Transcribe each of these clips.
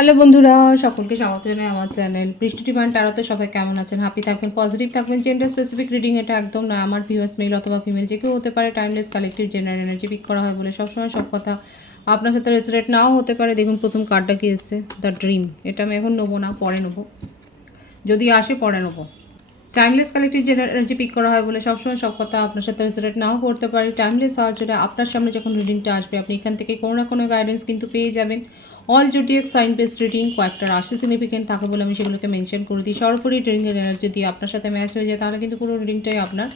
Hello বন্ধুরা, সকলকে স্বাগত জানাই আমার চ্যানেল বৃষ্টি টিভান ট্যারোতে। সবাই কেমন আছেন? হ্যাপি থাকবেন, পজিটিভ থাকবেন। জেন্ডার স্পেসিফিক রিডিং এটা একদম নয়। আমার ভিউয়ার্স মেল অথবা ফিমেল যে কেউ হতে পারে। Timeless collective general energy pick করা হয় বলে সবসময় সব কথা আপনার সাথে রেসোনেট নাও হতে পারে। দেখুন প্রথম কার্ডটা কি এসেছে, দ্য ড্রিম। এটা আমি এখন নেবো না, পরে নেবো, যদি আসে পরে নেবো। Timeless collective general energy pick করা হয় বলে সবসময় সব কথা আপনার সাথে রেসোনেট নাও করতে পারে। টাইমলেস হওয়ার জন্য আপনার সামনে যখন রিডিংটা আসবে আপনি এখান থেকে কোনো না কোনো গাইডেন্স কিন্তু পেয়ে যাবেন। All zodiac sign base reading, কয়েকটা রাশি সিগনিফিকেন্ট থাকে বলে আমি সেগুলোকে মেনশন করে দিই। সরাসরি রিডিংয়ের এনার্জি যদি আপনার সাথে ম্যাচ হয়ে যায় তাহলে কিন্তু পুরো রিডিংটাই আপনার।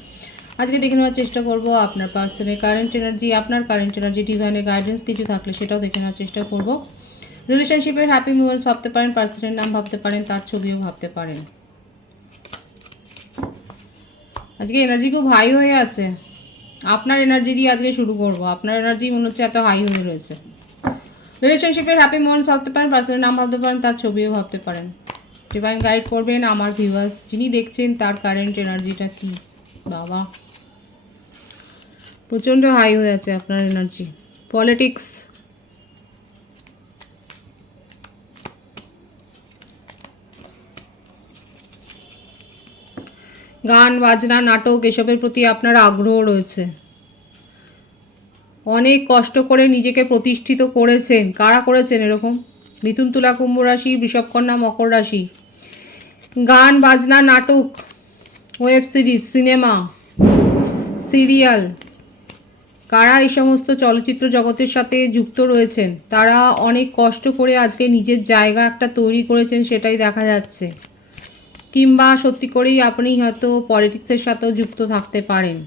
আজকে দেখে নেওয়ার চেষ্টা করব আপনার পার্সনের কারেন্ট এনার্জি, আপনার কারেন্ট এনার্জি, ডিভাইনের গাইডেন্স কিছু থাকলে সেটাও দেখে নেওয়ার চেষ্টা করব। রিলেশনশিপের হ্যাপি মুমেন্টস ভাবতে পারেন, পার্সনের নাম ভাবতে পারেন, তার ছবিও ভাবতে পারেন। আজকে এনার্জি খুব হাই হয়ে আছে। আপনার এনার্জি দিয়ে আজকে শুরু করব। আপনার এনার্জি মনে হচ্ছে এত হাই হয়ে রয়েছে। রিলেশনশিপের হ্যাপি মোমেন্টস ভাবতে পারেন, পার্সনের নাম ভাবতে পারেন, তার ছবিও ভাবতে পারেন। ডিভাইন গাইড করবেন আমার ভিউয়ার্স যিনি দেখছেন তার কারেন্ট এনার্জিটা কি। বাবা, প্রচণ্ড হাই হয়ে আছে আপনার এনার্জি। পলিটিক্স, গান বাজনা নাটক এসবের প্রতি আপনার আগ্রহ রয়েছে। অনেক কষ্ট করে নিজেকে প্রতিষ্ঠিত করেছেন। কারা করেছেন এরকম? মিথুন, তুলা, কুম্ভ রাশি, বৃষভকন্যা, মকর রাশি। গান বাজনা নাটক, ওয়েব সিরিজ, সিনেমা, সিরিয়াল, কারা এই সমস্ত চলচ্চিত্র জগতের সাথে যুক্ত রয়েছেন তারা অনেক কষ্ট করে আজকে নিজের জায়গা একটা তৈরি করেছেন, সেটাই দেখা যাচ্ছে। কিংবা সত্যি করেই আপনি হয়তো পলিটিক্সের সাথেও যুক্ত থাকতে পারেন।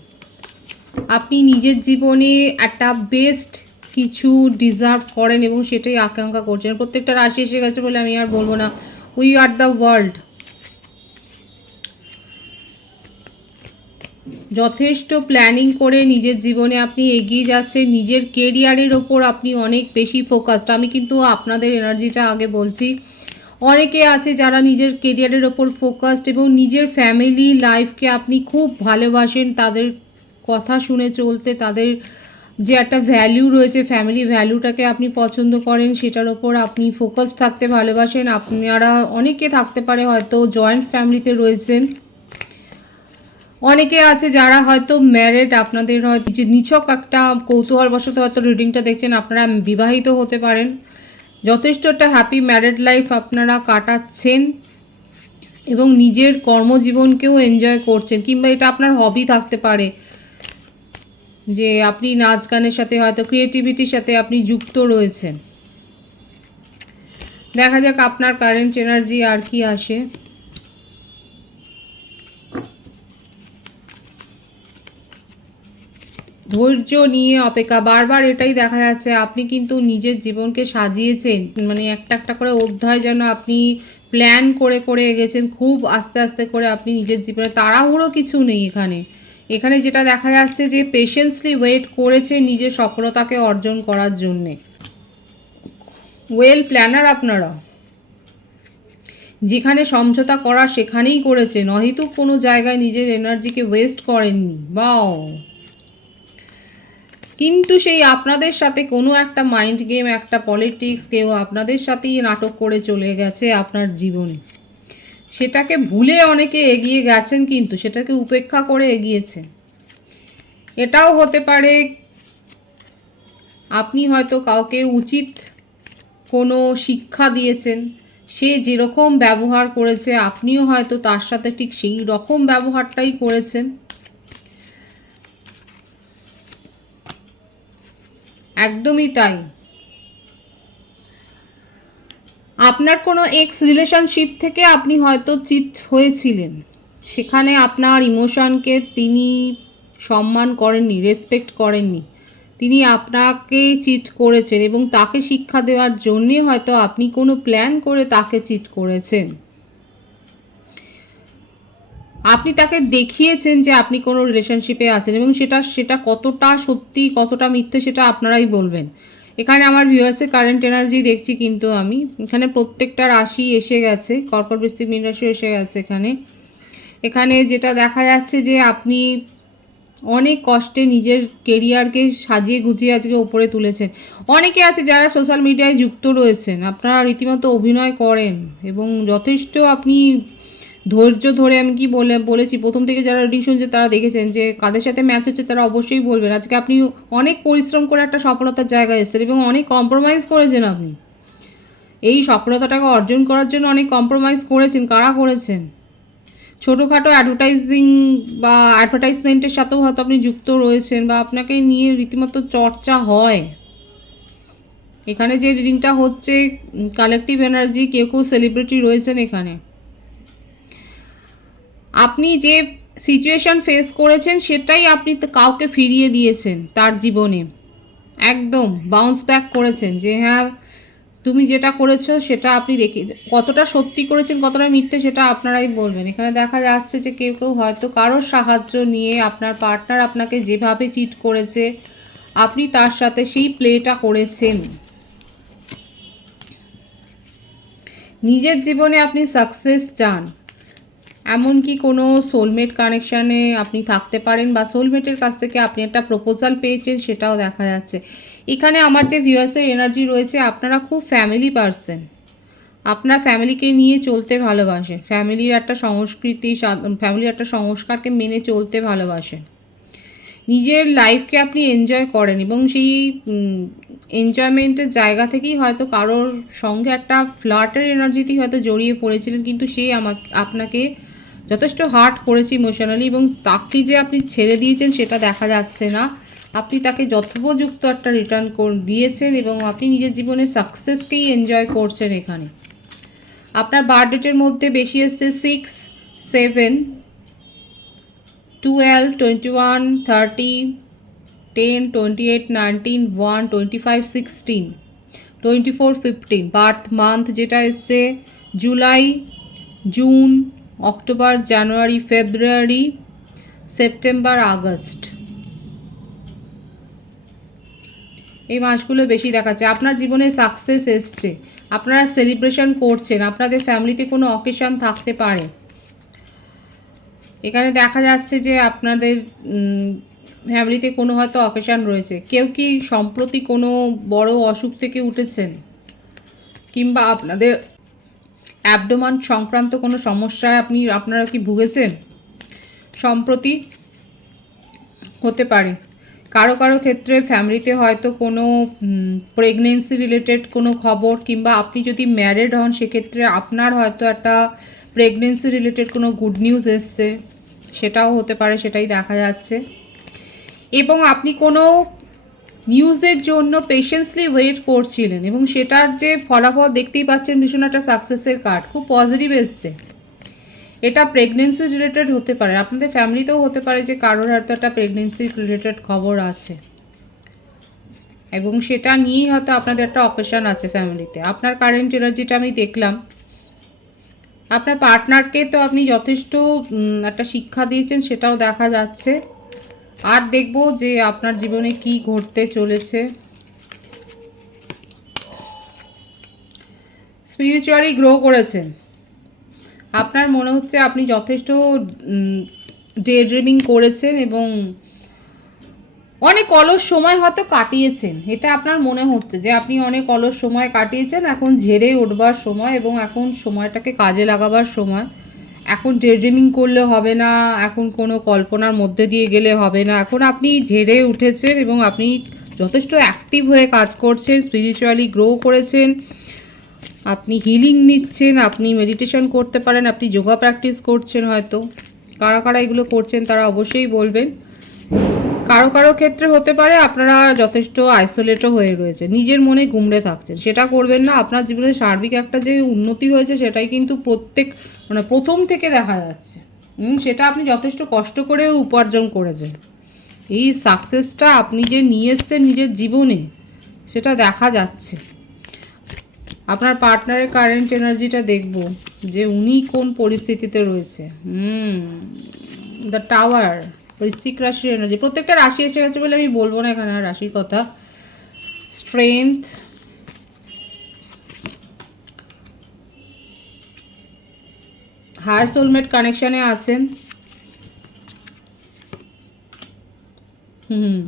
আপনি নিজের জীবনে একটা বেস্ট কিছু ডিজার্ভ করেন এবং সেটাই আকাঙ্ক্ষা করছেন। প্রত্যেকটা রাশি এসে গেছে বলে আমি আর বলবো না। We are the world. যথেষ্ট প্ল্যানিং করে নিজের জীবনে আপনি এগিয়ে যাচ্ছেন। নিজের কেরিয়ারের ওপর আপনি অনেক বেশি ফোকাসড। আমি কিন্তু আপনাদের এনার্জিটা আগে বলছি। অনেকে আছে যারা নিজের কেরিয়ারের ওপর ফোকাসড এবং নিজের ফ্যামিলি লাইফকে আপনি খুব ভালোবাসেন। তাদের কথা শুনে চলতে, তাদের যে একটা ভ্যালু রয়েছে ফ্যামিলি ভ্যালুটাকে আপনি পছন্দ করেন, সেটার ওপর আপনি ফোকাস থাকতে ভালোবাসেন। আপনারা অনেকে থাকতে পারে হয়তো জয়েন্ট ফ্যামিলিতে রয়েছেন। অনেকে আছে যারা হয়তো ম্যারেড, আপনাদের হয়তো যে নিছক একটা কৌতূহলবশত হয়তো রিডিংটা দেখছেন, আপনারা বিবাহিত হতে পারেন। যথেষ্ট একটা হ্যাপি ম্যারেড লাইফ আপনারা কাটাচ্ছেন এবং নিজের কর্মজীবনকেও এনজয় করছেন। কিংবা এটা আপনার হবি থাকতে পারে যে আপনি নাচ গানের সাথে হয়তো ক্রিয়েটিভিটির সাথে আপনি যুক্ত রয়েছেন। দেখা যাক আপনার কারেন্ট এনার্জি আর কি আসে। ধৈর্য নিয়ে অপেক্ষা, বারবার এটাই দেখা যাচ্ছে। আপনি কিন্তু নিজের জীবনকে সাজিয়েছেন, মানে একটা একটা করে অধ্যায় যেন আপনি প্ল্যান করে করে এগেছেন। খুব আস্তে আস্তে করে আপনি নিজের জীবনে, তাড়াহুড়ো কিছু নেই এখানে। এখানে যেটা দেখা যাচ্ছে যে পেশেন্সলি ওয়েট করেছে নিজের সফলতাকে অর্জন করার জন্যে। ওয়েল প্ল্যানার আপনারা। যেখানে সমঝোতা করা সেখানেই করেছেন, হয়তো কোনো জায়গায় নিজের এনার্জিকে ওয়েস্ট করেননি। বাও, কিন্তু সেই আপনাদের সাথে কোনো একটা মাইন্ড গেম, একটা পলিটিক্স, কেউ আপনাদের সাথেই নাটক করে চলে গেছে আপনার জীবনে। সেটাকে ভুলে অনেকে এগিয়ে গেছেন, কিন্তু সেটাকে উপেক্ষা করে এগিয়েছেন। এটাও হতে পারে আপনি হয়তো কাউকে উচিত কোনো শিক্ষা দিয়েছেন, সে যেরকম ব্যবহার করেছে আপনিও হয়তো তার সাথে ঠিক সেই রকম ব্যবহারটাই করেছেন। একদমই তাই। আপনার কোনো এক্স রিলেশনশিপ থেকে আপনি হয়তো চিট হয়েছিলেন, সেখানে আপনার ইমোশনকে তিনি সম্মান করেননি, রেসপেক্ট করেননি। তিনি আপনাকে চিট করেছেন এবং তাকে শিক্ষা দেওয়ার জন্যে হয়তো আপনি কোনো প্ল্যান করে তাকে চিট করেছেন। আপনি তাকে দেখিয়েছেন যে আপনি কোনো রিলেশনশিপে আছেন এবং সেটা কতটা সত্যি কতটা মিথ্যে সেটা আপনারাই বলবেন। এখানে আমার ভিউয়ার্সের কারেন্ট এনার্জি দেখছি, কিন্তু আমি এখানে প্রত্যেকটা রাশি এসে গেছে, কর্কট, বৃশ্চিক, মীন রাশি এসে গেছে। এখানে যেটা দেখা যাচ্ছে যে আপনি অনেক কষ্টে নিজের কেরিয়ারকে সাজিয়ে গুছিয়ে আজকে ওপরে তুলেছেন। অনেকে আছে যারা সোশ্যাল মিডিয়ায় যুক্ত রয়েছেন, আপনারা রীতিমতো অভিনয় করেন এবং যথেষ্ট আপনি ধৈর্য ধরে, আমি কি বলেছি প্রথম থেকে যারা রিডিং শুনছে তারা দেখেছেন যে কাদের সাথে ম্যাচ হচ্ছে তারা অবশ্যই বলবেন। আজকে আপনি অনেক পরিশ্রম করে একটা সফলতার জায়গায় এসেছেন এবং অনেক কম্প্রোমাইজ করেছেন আপনি। এই সফলতাটাকে অর্জন করার জন্য অনেক কম্প্রোমাইজ করেছেন। কারা করেছেন? ছোটোখাটো অ্যাডভার্টাইজিং বা অ্যাডভার্টাইজমেন্টের সাথেও হয়তো আপনি যুক্ত রয়েছেন বা আপনাকে নিয়ে রীতিমতো চর্চা হয়। এখানে যে রিডিংটা হচ্ছে কালেকটিভ এনার্জি, কেউ কেউ সেলিব্রিটি রয়েছেন এখানে। আপনি যে সিচুয়েশান ফেস করেছেন সেটাই আপনি তো কাউকে ফিরিয়ে দিয়েছেন তার জীবনে, একদম বাউন্স ব্যাক করেছেন যে হ্যাঁ তুমি যেটা করেছো সেটা আপনি দেখি কতটা সত্যি করেছেন কতটা মিথ্যে সেটা আপনারাই বলবেন। এখানে দেখা যাচ্ছে যে কেউ কেউ হয়তো কারোর সাহায্য নিয়ে আপনার পার্টনার আপনাকে যেভাবে চিট করেছে আপনি তার সাথে সেই প্লেটা করেছেন। নিজের জীবনে আপনি সাকসেস চান, এমনকি কোনো সোলমেট কানেকশানে আপনি থাকতে পারেন বা সোলমেটের কাছ থেকে আপনি একটা প্রপোজাল পেয়েছেন সেটাও দেখা যাচ্ছে। এখানে আমার যে ভিউয়ার্সের এনার্জি রয়েছে, আপনারা খুব ফ্যামিলি পারসন, আপনার ফ্যামিলিকে নিয়ে চলতে ভালোবাসেন, ফ্যামিলির একটা সংস্কৃতি ফ্যামিলির একটা সংস্কারকে মেনে চলতে ভালোবাসেন, নিজের লাইফকে আপনি এনজয় করেন এবং সেই এনজয়মেন্টের জায়গা থেকেই হয়তো কারোর সঙ্গে একটা ফ্লার্টের এনার্জিতেই হয়তো জড়িয়ে পড়েছিলেন, কিন্তু সে আপনাকে যথেষ্ট হার্ট করেছে ইমোশনালি এবং তাকে যে আপনি ছেড়ে দিয়েছেন সেটা দেখা যাচ্ছে না। আপনি তাকে যথোপযুক্ত একটা রিটার্ন দিয়েছেন এবং আপনি নিজের জীবনে সাকসেসকেই এনজয় করছেন। এখানে আপনার বার্থডেটের মধ্যে বেশি এসছে 6, 7, 12, 21, 30, 10, 28, 19, 1, 25, 16, 24, 15। বার্থ মান্থ যেটা এসছে জুলাই, জুন, অক্টোবর, জানুয়ারি, ফেব্রুয়ারি, সেপ্টেম্বর, আগস্ট, এই মাসগুলো বেশি দেখাচ্ছে। আপনার জীবনে সাকসেস এসছে, আপনারা সেলিব্রেশন করছেন, আপনাদের ফ্যামিলিতে কোনো অকেশন থাকতে পারে। এখানে দেখা যাচ্ছে যে আপনাদের ফ্যামিলিতে কোনো হয়তো অকেশান রয়েছে, কেউ কি সম্প্রতি কোনো বড় অসুখ থেকে উঠেছেন কিংবা আপনাদের অ্যাবডোমান সংক্রান্ত কোনো সমস্যায় আপনারা কি ভুগেছেন সম্প্রতি? হতে পারে কারো কারো ক্ষেত্রে ফ্যামিলিতে হয়তো কোনো প্রেগনেন্সি রিলেটেড কোনো খবর, কিংবা আপনি যদি ম্যারিড হন সেক্ষেত্রে আপনার হয়তো একটা প্রেগনেন্সি রিলেটেড কোনো গুড নিউজ এসছে, সেটাও হতে পারে, সেটাই দেখা যাচ্ছে। এবং আপনি কোনো নিউজের জন্য পেশেন্সলি ওয়েট করছিলেন এবং সেটার যে ফলাফল দেখতেই পাচ্ছেন, ভীষণ একটা সাকসেসের কার্ড, খুব পজিটিভ এসছে। এটা প্রেগনেন্সি রিলেটেড হতে পারে, আপনাদের ফ্যামিলিতেও হতে পারে যে কারোর হয়তো একটা প্রেগনেন্সি রিলেটেড খবর আছে এবং সেটা নিয়েই হয়তো আপনাদের একটা অকেশন আছে ফ্যামিলিতে। আপনার কারেন্ট এনার্জিটা আমি দেখলাম, আপনার পার্টনারকে তো আপনি যথেষ্ট একটা শিক্ষা দিয়েছেন সেটাও দেখা যাচ্ছে। আর দেখব যে আপনার জীবনে কি ঘটতে চলেছে। স্পিরিচুয়ালি গ্রো করেছেন, আপনার মনে হচ্ছে আপনি যথেষ্ট ডে ড্রিমিং করেছেন এবং অনেক অলস সময় হয়তো কাটিয়েছেন। এটা আপনার মনে হচ্ছে যে আপনি অনেক অলস সময় কাটিয়েছেন, এখন ঝেড়ে উঠবার সময় এবং এখন সময়টাকে কাজে লাগাবার সময়। এখন ডে ড্রিমিং করলে হবে না, এখন কোনো কল্পনার মধ্যে দিয়ে গেলে হবে না, এখন আপনি ঝেড়ে উঠেছেন এবং আপনি যথেষ্ট অ্যাক্টিভ হয়ে কাজ করছেন, স্পিরিচুয়ালি গ্রো করেছেন, আপনি হিলিং নিচ্ছেন, আপনি মেডিটেশন করতে পারেন, আপনি যোগা প্র্যাকটিস করছেন হয়তো। কারা কারা এগুলো করছেন তারা অবশ্যই বলবেন। কারো কারো ক্ষেত্রে হতে পারে আপনারা যথেষ্ট আইসোলেটও হয়ে রয়েছে, নিজের মনে গুমড়ে থাকছেন, সেটা করবেন না। আপনার জীবনে সার্বিক একটা যে উন্নতি হয়েছে সেটাই কিন্তু প্রথম থেকে দেখা যাচ্ছে, সেটা আপনি যথেষ্ট কষ্ট করে উপার্জন করেছেন। এই সাকসেসটা আপনি যে নিয়ে এসছেন নিজের জীবনে সেটা দেখা যাচ্ছে। আপনার পার্টনারের কারেন্ট এনার্জিটা দেখব যে উনি কোন পরিস্থিতিতে রয়েছে। দ্য টাওয়ার, বৃশ্চিক রাশির এনার্জি, প্রত্যেকটা রাশি এসে গেছে বলে আমি বলবো না এখানে রাশির কথা। স্ট্রেংথ, হায়ার সোলমেট কানেকশানে আছেন, হুম,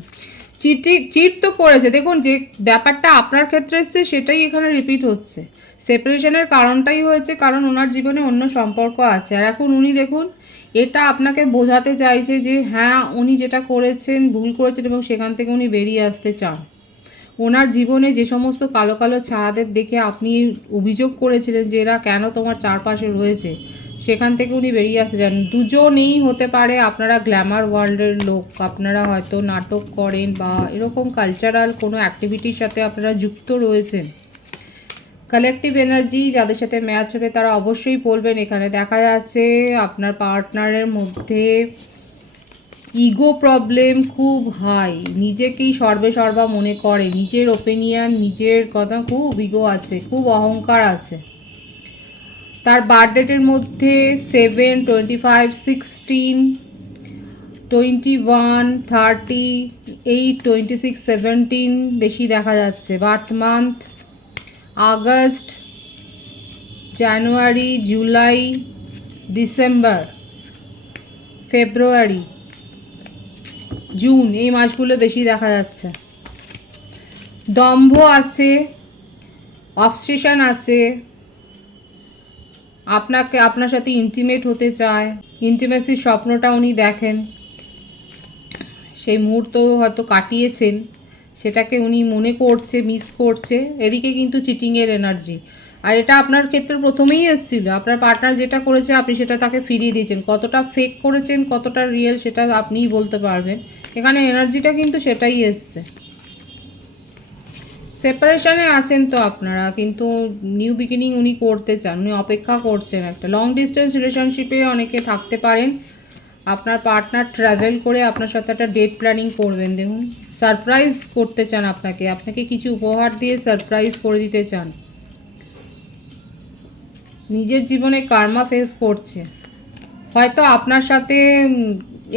চিট তো করেছে। দেখুন যে ব্যাপারটা আপনার ক্ষেত্রে এসছে সেটাই এখানে রিপিট হচ্ছে। সেপারেশনের কারণটাই হয়েছে কারণ ওনার জীবনে অন্য সম্পর্ক আছে। আর এখন উনি দেখুন এটা আপনাকে বোঝাতে চাইছে যে হ্যাঁ উনি যেটা করেছেন ভুল করেছেন এবং সেখান থেকে উনি বেরিয়ে আসতে চান। ওনার জীবনে যে সমস্ত কালো কালো ছায়াদের দেখে আপনি অভিযোগ করেছিলেন যে এরা কেন তোমার চারপাশে রয়েছে, সেখান থেকে উনি বেরিয়ে আসতে চান। দুজনেই হতে পারে, আপনারা গ্ল্যামার ওয়ার্ল্ডের লোক, আপনারা হয়তো নাটক করেন বা এরকম কালচারাল কোনো অ্যাক্টিভিটির সাথে আপনারা যুক্ত রয়েছেন। কালেকটিভ এনার্জি যাদের সাথে ম্যাচ হবে তারা অবশ্যই বলবেন। এখানে দেখা যাচ্ছে আপনার পার্টনারের মধ্যে ইগো প্রবলেম খুব হাই, নিজেকেই সর্বেসর্বা মনে করে, নিজের ওপিনিয়ন নিজের কথা, খুব ইগো আছে, খুব অহংকার আছে। তার বার্থ ডেটের মধ্যে 7, 25, 16, 21, 30, 8, 26, 17 বেশি দেখা যাচ্ছে। বার্থ মান্থ আগস্ট, জানুয়ারি, জুলাই, ডিসেম্বর, ফেব্রুয়ারি, জুন, এই মাসগুলো বেশি দেখা যাচ্ছে। দম্ভ আছে, অবসেশন আছে, আপনার সাথে ইন্টিমেট হতে চায়, ইন্টিমেসির স্বপ্নটা উনি দেখেন, সেই মুহূর্ত হয়তো কাটিয়েছেন, সেটাকে উনি মনে করছে, মিস করছে। এদিকে কিন্তু চিটিংয়ের এনার্জি, আর এটা আপনার ক্ষেত্রে প্রথমেই এসেছিল। আপনার পার্টনার যেটা করেছে আপনি সেটা তাকে ফিরিয়ে দিয়েছেন। কতটা ফেক করেছেন কতটা রিয়েল সেটা আপনিই বলতে পারবেন। এখানে এনার্জিটা কিন্তু সেটাই এসছে। সেপারেশনে আছেন তো আপনারা, কিন্তু নিউ বিগিনিং উনি করতে চান, উনি অপেক্ষা করছেন। একটা লং ডিস্টেন্স রিলেশনশিপে অনেকে থাকতে পারেন। আপনার পার্টনার ট্রাভেল করে আপনার সাথে একটা ডেট প্ল্যানিং করবেন। দেখুন সারপ্রাইজ করতে চান, আপনাকে কিছু উপহার দিয়ে সারপ্রাইজ করে দিতে চান। নিজের জীবনে কার্মা ফেস করছে, হয়তো আপনার সাথে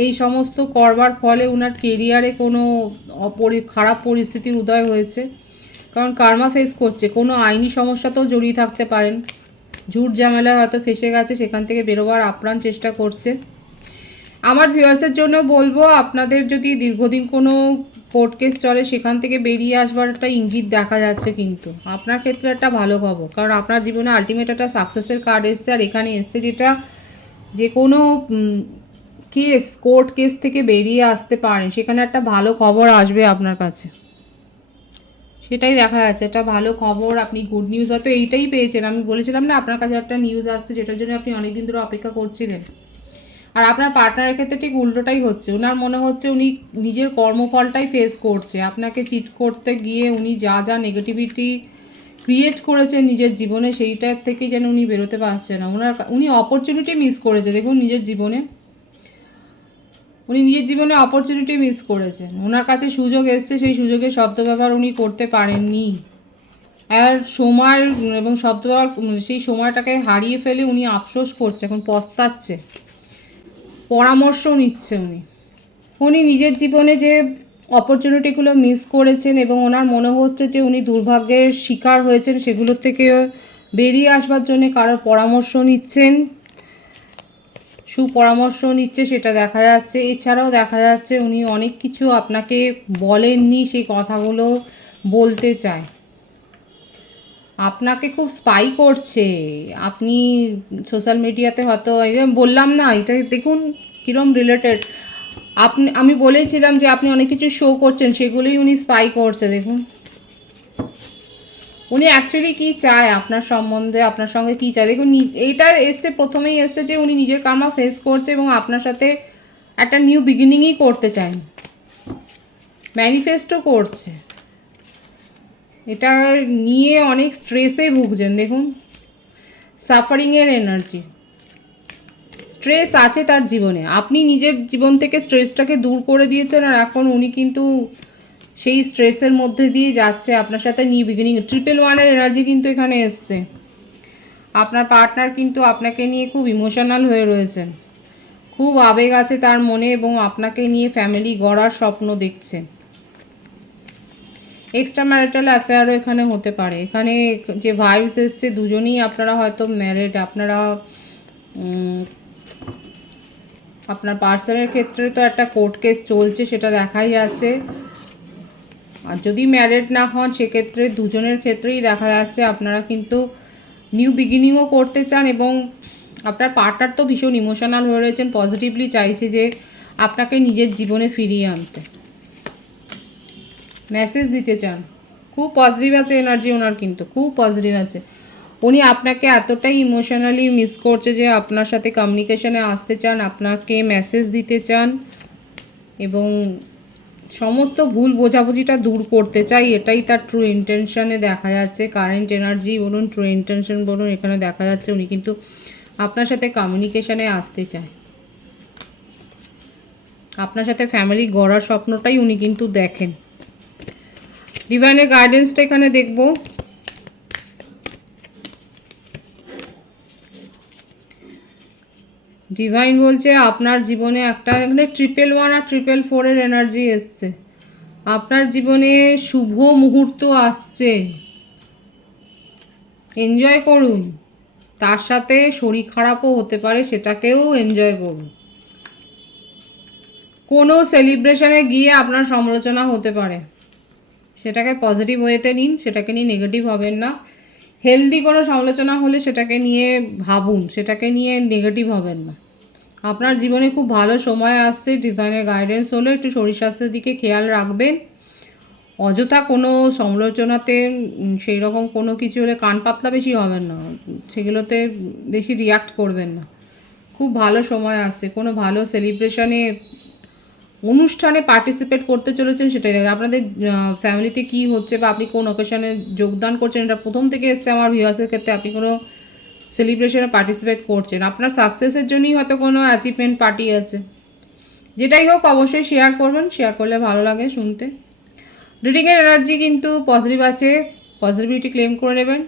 এই সমস্ত করবার ফলে ওনার কেরিয়ারে কোনো খারাপ পরিস্থিতির উদয় হয়েছে, কারণ কার্মা ফেস করছে। কোনো আইনি সমস্যাতেও জড়িয়ে থাকতে পারেন, ঝুট ঝামেলা হয়তো ফেসে গেছে, সেখান থেকে বেরোবার আপ্রাণ চেষ্টা করছে। আমার ভিউয়ার্সের জন্য বলবো, আপনাদের যদি দীর্ঘদিন কোনো কোর্ট কেস চলে সেখান থেকে বেরিয়ে আসবার একটা ইঙ্গিত দেখা যাচ্ছে, কিন্তু আপনার ক্ষেত্রে একটা ভালো খবর, কারণ আপনার জীবনে আলটিমেট একটা সাকসেসের কার্ড এসছে। আর এখানে এসছে যেটা যে কোনো কেস, কোর্ট কেস থেকে বেরিয়ে আসতে পারেন, সেখানে একটা ভালো খবর আসবে আপনার কাছে, সেটাই দেখা যাচ্ছে। একটা ভালো খবর, আপনি গুড নিউজ হয়তো এইটাই পেয়েছেন। আমি বলেছিলাম না আপনার কাছে একটা নিউজ আসছে যেটার জন্য আপনি অনেকদিন ধরে অপেক্ষা করছিলেন। আর আপনার পার্টনারের ক্ষেত্রে ঠিক উল্টোটাই হচ্ছে। ওনার মনে হচ্ছে উনি নিজের কর্মফলটাই ফেস করছে। আপনাকে চিট করতে গিয়ে উনি যা যা নেগেটিভিটি ক্রিয়েট করেছেন নিজের জীবনে, সেইটার থেকেই যেন উনি বেরোতে পারছে না। উনি অপরচুনিটি মিস করেছে। দেখুন উনি নিজের জীবনে অপরচুনিটি মিস করেছেন। ওনার কাছে সুযোগ এসছে, সেই সুযোগের সদ্ব্যবহার উনি করতে পারেননি। আর সময় এবং সদ্ব্যবহার, সেই সময়টাকে হারিয়ে ফেলে উনি আফসোস করছে, এখন পস্তাচ্ছে, পরামর্শ নিচ্ছে। উনি নিজের জীবনে যে অপরচুনিটিগুলো মিস করেছেন এবং ওনার মনে হচ্ছে যে উনি দুর্ভাগ্যের শিকার হয়েছেন, সেগুলোর থেকে বেরিয়ে আসবার জন্য কারোর পরামর্শ নিচ্ছেন, সুপরামর্শ নিচ্ছে, সেটা দেখা যাচ্ছে। এছাড়াও দেখা যাচ্ছে উনি অনেক কিছু আপনাকে বলেননি, সেই কথাগুলো বলতে চায়। আপনাকে খুব স্পাই করছে। আপনি সোশ্যাল মিডিয়াতে হয়তো, এই যে বললাম না, এটা দেখুন কীরকম রিলেটেড। আমি বলেছিলাম যে আপনি অনেক কিছু শো করছেন, সেগুলোই উনি স্পাই করছে। দেখুন উনি অ্যাকচুয়ালি কী চায় আপনার সম্বন্ধে, আপনার সঙ্গে কী চায়। দেখুন এইটার এসছে, প্রথমেই এসছে যে উনি নিজের কার্মা ফেস করছে এবং আপনার সাথে একটা নিউ বিগিনিংই করতে চান, ম্যানিফেস্টও করছে। এটা নিয়ে অনেক স্ট্রেসে ভুগছেন। দেখুন সাফারিংয়ের এনার্জি, স্ট্রেস আছে তার জীবনে। আপনি নিজের জীবন থেকে স্ট্রেসটাকে দূর করে দিয়েছেন, আর এখন উনি কিন্তু সেই স্ট্রেসের মধ্যে দিয়ে যাচ্ছে আপনার সাথে নিউ বিগিনিং। 111-এর এনার্জি কিন্তু এখানে এসছে। আপনার পার্টনার কিন্তু আপনাকে নিয়ে খুব ইমোশনাল হয়ে রয়েছেন, খুব আবেগ আছে তার মনে এবং আপনাকে নিয়ে ফ্যামিলি গড়ার স্বপ্ন দেখছে। এক্সট্রা ম্যারিটাল অ্যাফেয়ারও এখানে হতে পারে। এখানে যে ভাইবস এসছে, দুজনেই আপনারা হয়তো ম্যারিড, আপনার পার্সনের ক্ষেত্রে তো একটা কোর্ট কেস চলছে, সেটা দেখাই যাচ্ছে। আর যদি ম্যারিড না হন সেক্ষেত্রে দুজনের ক্ষেত্রেই দেখা যাচ্ছে আপনারা কিন্তু নিউ বিগিনিংও করতে চান, এবং আপনার পার্টনার তো ভীষণ ইমোশনাল হয়ে রয়েছেন, পজিটিভলি চাইছে যে আপনাকে নিজের জীবনে ফিরিয়ে আনতে, মেসেজ দিতে চান। খুব পজিটিভ আছে এনার্জি ওনার, কিন্তু খুব পজিটিভ আছে। উনি আপনাকে এতটাই ইমোশনালি মিস করছে যে আপনার সাথে কমিউনিকেশনে আসতে চান, আপনাকে মেসেজ দিতে চান, এবং সমস্ত ভুল বোঝাবুঝিটা দূর করতে চাই, এটাই তার ট্রু ইন্টেনশনে দেখা যাচ্ছে। কারেন্ট এনার্জি বলুন, ট্রু ইন্টেনশন বলুন, এখানে দেখা যাচ্ছে উনি কিন্তু আপনার সাথে কমিউনিকেশনে আসতে চায়, আপনার সাথে ফ্যামিলি গড়ার স্বপ্নটাই উনি কিন্তু দেখেন। ডিভাইনের গাইডেন্সটা এখানে দেখব। ডিভাইন বলছে আপনার জীবনে একটা এখানে 111 আর 444 এনার্জি এসছে। আপনার জীবনে শুভ মুহূর্ত আসছে, এনজয় করুন। তার সাথে শরীর খারাপও হতে পারে, সেটাকেও এনজয় করুন। কোনো সেলিব্রেশনে গিয়ে আপনার সমালোচনা হতে পারে, সেটাকে পজিটিভ ওয়েতে নিন, সেটাকে নিয়ে নেগেটিভ হবেন না। হেলদি কোনো সমালোচনা হলে সেটাকে নিয়ে ভাবুন, সেটাকে নিয়ে নেগেটিভ হবেন না। আপনার জীবনে খুব ভালো সময় আসছে। ডিভাইনের গাইডেন্স হলো একটু শরীর স্বাস্থ্যের দিকে খেয়াল রাখবেন। অযথা কোনো সমালোচনাতে সেই রকম কোনো কিছু হলে কান পাতলা বেশি হবেন না, সেগুলোতে বেশি রিয়াক্ট করবেন না। খুব ভালো সময় আসছে, কোনো ভালো সেলিব্রেশনে অনুষ্ঠানে পার্টিসিপেট করতে চলেছেন, সেটাই দেখে আপনাদের ফ্যামিলিতে কি হচ্ছে বা আপনি কোন অকেশনে যোগদান করছেন, এটা প্রথম থেকে এসছে আমার ভিউয়ার্সের ক্ষেত্রে। আপনি কোনো সেলিব্রেশনে পার্টিসিপেট করছেন, আপনার সাকসেসের জন্যই হয়তো কোনো অ্যাচিভমেন্ট পার্টি আছে। যেটাই হোক অবশ্যই শেয়ার করবেন, শেয়ার করলে ভালো লাগে শুনতে। রিডিংয়ের এনার্জি কিন্তু পজিটিভ আছে, পজিটিভিটি ক্লেম করে নেবেন।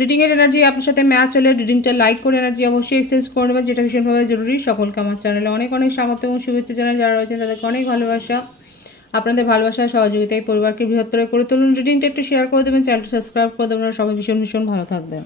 রিডিংয়ের এনার্জি আপনার সাথে ম্যাচ হলে রিডিংটা লাইক করে এনার্জি অবশ্যই এক্সচেঞ্জ করে নেবেন, যেটা ভীষণভাবে জরুরি। সকলকে আমার চ্যানেলে অনেক অনেক স্বাগত এবং শুভেচ্ছা জানাই। যারা রয়েছেন তাদেরকে অনেক ভালোবাসা। আপনাদের ভালোবাসা সহযোগিতায় পরিবারকে বৃহত্তর করে তুলুন। রিডিংটা একটু শেয়ার করে দেবেন, চ্যানেলটা সাবস্ক্রাইব করে দেবেন। সবাই ভীষণ ভীষণ ভালো থাকবেন।